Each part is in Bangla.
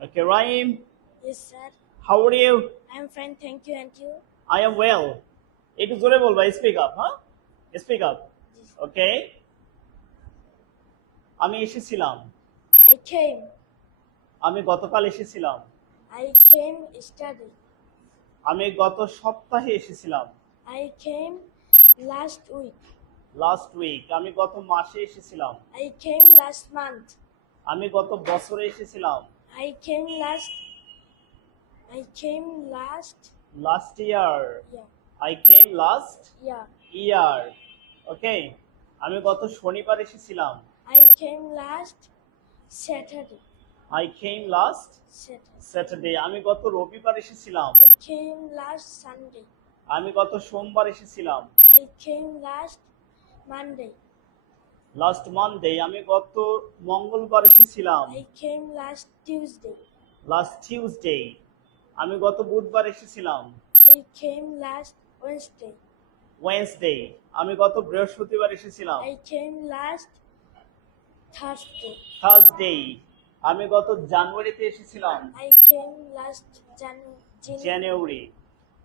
Okay, Raim, Yes, sir. how are you? I'm fine, thank you. And you? I am well. একটু জোরে বলবা স্পিক আপ হ্যাঁ স্পিক আপ ওকে আমি এসেছিলাম I came. আমি গতকাল এসেছিলাম I came study. আমি গত সপ্তাহে এসেছিলাম I came last week. Last week আমি গত মাসে এসেছিলাম I came last month. আমি গত বছরে এসেছিলাম I came last. I came last. Last year Yeah. I came last Yeah. Year okay আমি গত শনিবার এসেছিলাম I came last Saturday. I came last Saturday. Saturday আমি গত রবিবার এসেছিলাম I came last Sunday. আমি গত সোমবার এসেছিলাম I came last Monday. Last Monday আমি গত মঙ্গলবার এসেছিলাম I came last Tuesday. Last Tuesday আমি গত বুধবার এসেছিলাম I came last Wednesday. Wednesday আমি গত বৃহস্পতিবার এসেছিলাম I came last Thursday. Thursday আমি গত জানুয়ারিতে এসেছিলাম I came last Jan- Jan- জানুয়ারি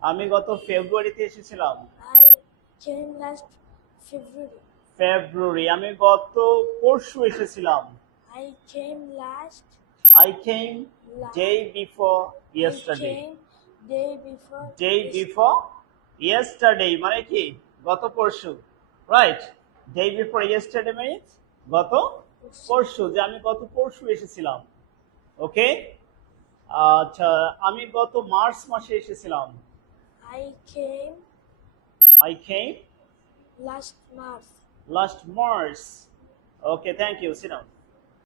আমি গত ফেব্রুয়ারিতে এসেছিলাম I came last February. ফেব্রুয়ারি। আমি গত পরশু এসেছিলাম। I came last. I came day before yesterday I came day before. Day yes- before yesterday মানে কি? গত পরশু right day before yesterday means গত পরশু। যে আমি গত পরশু এসেছিলাম ওকে আচ্ছা আমি গত মার্চ মাসে এসেছিলাম। I came I came last March. Last March okay thank you সিনাম